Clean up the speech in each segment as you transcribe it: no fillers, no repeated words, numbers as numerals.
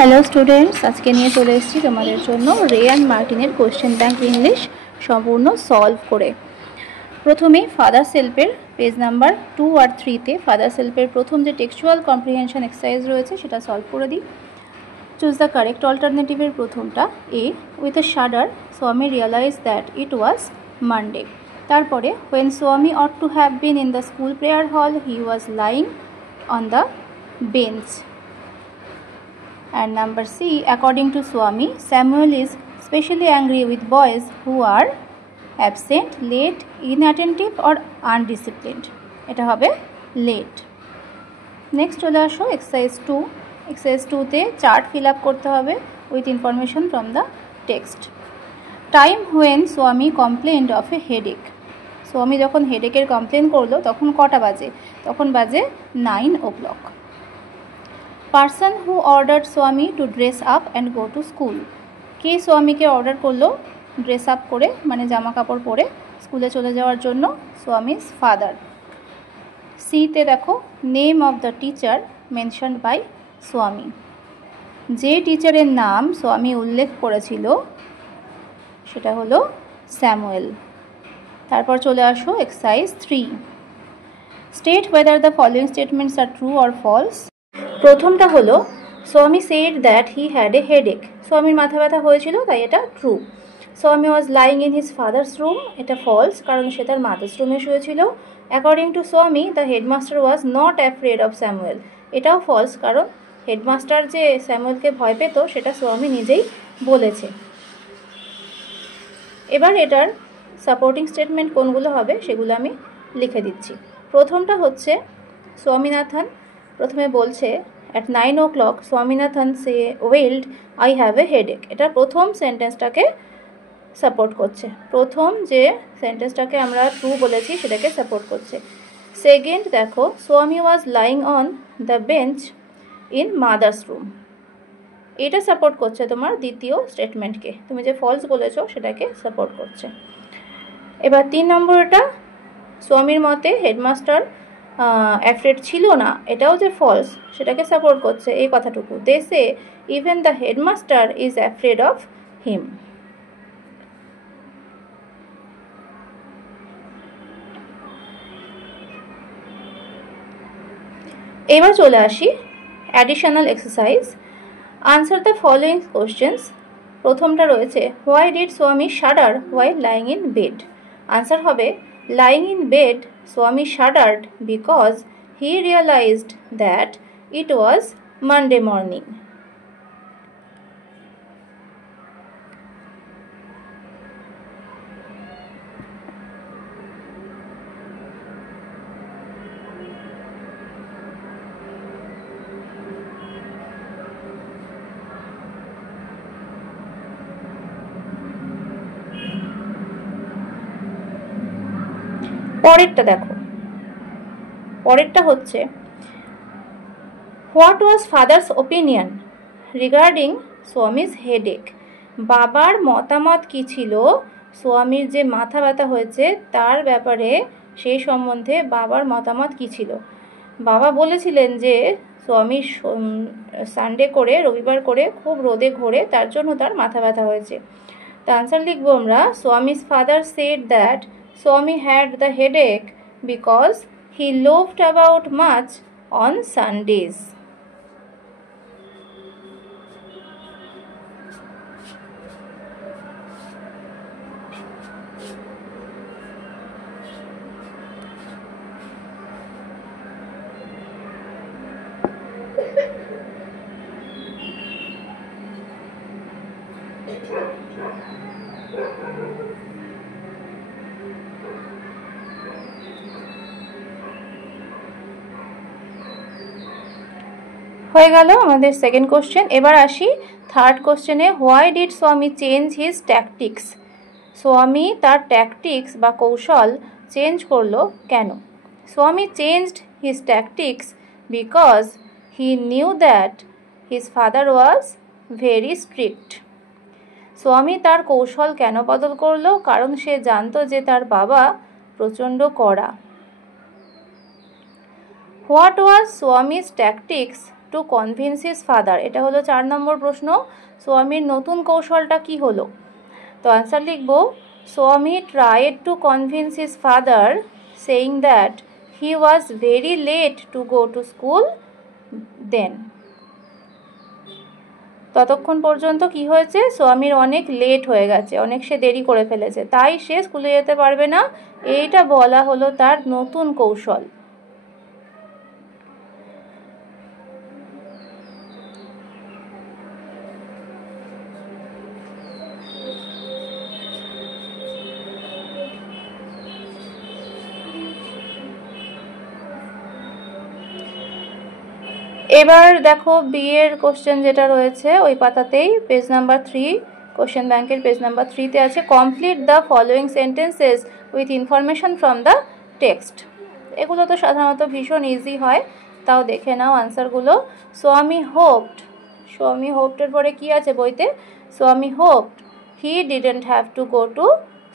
Hello students, আজকে নিয়ে চলে এসেছি তোমাদের জন্য রে অ্যান্ড মার্টিনের কোশ্চেন ব্যাংক ইংলিশ সম্পূর্ণ সলভ করে। প্রথমেই ফাদার সেলফের পেজ নাম্বার 2 আর 3-তে ফাদার সেলফের প্রথম যে টেক্সচুয়াল কম্প্রিহেনশন এক্সারসাইজ রয়েছে সেটা সলভ করে দিই। চুজ দ্য কারেক্ট অল্টারনেটিভের প্রথমটা এ, with a shudder Swami realise that it was Monday. তারপরে when Swami ought to have been in the school prayer hall he was lying on the bench. And number C, according to Swami, Samuel is specially angry with boys who are absent, late, inattentive or undisciplined. এটা হবে late. Next চলে আসো exercise 2. Exercise 2-তে chart fill up করতে হবে with information from the text. Time when Swami complained of a headache. Swami যখন হেডেকের complain করলো তখন কটা বাজে? তখন বাজে 9 o'clock. Person who order Swami to dress up and go to school. কে স্বামীকে অর্ডার করলো ড্রেস আপ করে, মানে জামা কাপড় পরে স্কুলে চলে যাওয়ার জন্য? স্বামীজ ফাদার। সিতে দেখো name of the teacher mentioned by Swami. যে টিচারের নাম স্বামী উল্লেখ করেছিল সেটা হলো স্যামুয়েল। তারপর চলে আসো exercise 3। State whether the following statements are true or false. প্রথমটা হলো Swami said that he had a headache. স্বামীর মাথা ব্যথা হয়েছিল, তাই এটা true. Swami was lying in his father's room, এটা ফলস, কারণ সে তার মাদার্স রুমে শুয়েছিল। According to Swami the headmaster was not afraid of Samuel, এটাও ফলস, কারণ হেডমাস্টার যে স্যামুয়েলকে ভয় পেত সেটা স্বামী নিজেই বলেছে। এবার এটার সাপোর্টিং স্টেটমেন্ট কোনগুলো হবে সেগুলো আমি লিখে দিচ্ছি। প্রথমটা হচ্ছে স্বামীনাথন প্রথমে বলছে অ্যাট 9 o'clock স্বামীনাথন সে wailed I have a headache. এটা প্রথম সেন্টেন্সটাকে সাপোর্ট করছে, প্রথম যে সেন্টেন্সটাকে আমরা ট্রু বলেছি সেটাকে সাপোর্ট করছে। সেকেন্ড দেখো স্বামী was lying on the bench in mother's room, এটা সাপোর্ট করছে তোমার দ্বিতীয় স্টেটমেন্টকে, তুমি যে ফলস বলেছো সেটাকে সাপোর্ট করছে। এবার 3 নম্বরটা স্বামীর মতে হেডমাস্টার অ্যাফ্রেড ছিল না, এটাও যে ফলস সেটাকে সাপোর্ট করছে এই কথাটুকু। They say even the headmaster is afraid of him. এবার চলে আসি additional exercise. Answer the following questions. প্রথমটা রয়েছে why did Swami shudder while lying in bed. Answer হবে lying in bed, Swami shuddered because he realized that it was Monday morning. পরেরটা দেখো, পরেরটা হচ্ছে what was father's opinion regarding Swami's headache. বাবার মতামত কি ছিল স্বামীর যে মাথা ব্যথা হয়েছে তার ব্যাপারে, সেই সম্বন্ধে বাবার মতামত কি ছিল? বাবা বলেছিলেন যে স্বামী সানডে করে, রবিবার করে খুব রোদে ঘোরে, তার জন্য তার মাথা ব্যথা হয়েছে। তো আনসার লিখবো আমরা Swami's father said that Swami had the headache because he loafed about much on Sundays. হয়ে গেল আমাদের সেকেন্ড কোশ্চেন। এবার আসি থার্ড কোশ্চেনে। হোয়াই ডিড স্বামী চেঞ্জ হিজ ট্যাকটিক্স। স্বামী তার ট্যাকটিক্স বা কৌশল চেঞ্জ করলো কেন? স্বামী changed his tactics because he knew that his father was very strict. স্বামী তার কৌশল কেন বদল করলো? কারণ সে জানতো যে তার বাবা প্রচণ্ড কড়া। What was Swami's tactics two convince his father, এটা হলো 4 নম্বর প্রশ্ন। স্বামীর নতুন কৌশলটা কি হলো? তো আনসার লিখব, Swami tried to convince his father saying that he was very late to go to school then. ততক্ষণ পর্যন্ত কি হয়েছে, স্বামীর অনেক লেট হয়ে গেছে, অনেক সে দেরি করে ফেলেছে, তাই সে স্কুলে যেতে পারবে না, এইটা বলা হলো তার নতুন কৌশল। এবার দেখো বি এর কোশ্চেন যেটা রয়েছে ওই পাতাতেই পেজ নাম্বার 3, কোশ্চেন ব্যাংকের পেজ নাম্বার 3-তে আছে, complete the following sentences with information from the text. এগুলো তো সাধারণত ভীষণ ইজি হয়, তাও দেখে নাও আনসারগুলো। স্বামী হোপডের পরে কি আছে বইতে, স্বামী hopped he didn't have to go to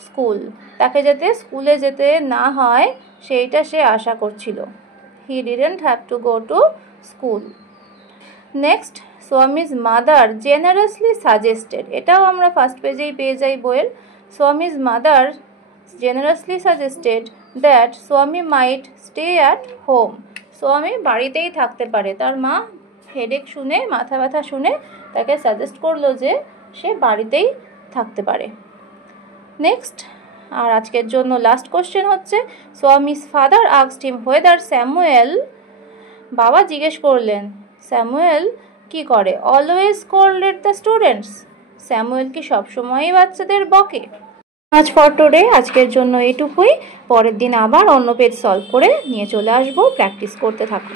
school, তাকে যাতে স্কুলে যেতে না হয় সেইটা সে আশা করছিল। He didn't have to go to school. Next, Swami's mother জেনারাসলি suggested, এটাও আমরা ফার্স্ট পেজেই পেয়ে যাই বইয়ের। স্বামীজ মাদার জেনারাসলি সাজেস্টেড দ্যাট স্বামী মাইট স্টে অ্যাট হোম, স্বামী বাড়িতেই থাকতে পারে, তার মা হেডেক শুনে, মাথা ব্যথা শুনে তাকে সাজেস্ট করলো যে সে বাড়িতেই থাকতে পারে। নেক্সট, আর আজকের জন্য লাস্ট কোশ্চেন হচ্ছে, স্বামীজ ফাদার আস্কড হিম হোয়েদার স্যামুয়েল, বাবা জিজ্ঞেস করলেন স্যামুয়েল কি করে, always scolded the students, Samuel কি সবসময়ই বাচ্চাদের বকে। আজ ফর টুডে, আজকের জন্য এটুকুই। পরের দিন আবার অন্য পেজ সলভ করে নিয়ে চলে আসবো, প্র্যাকটিস করতে থাকো।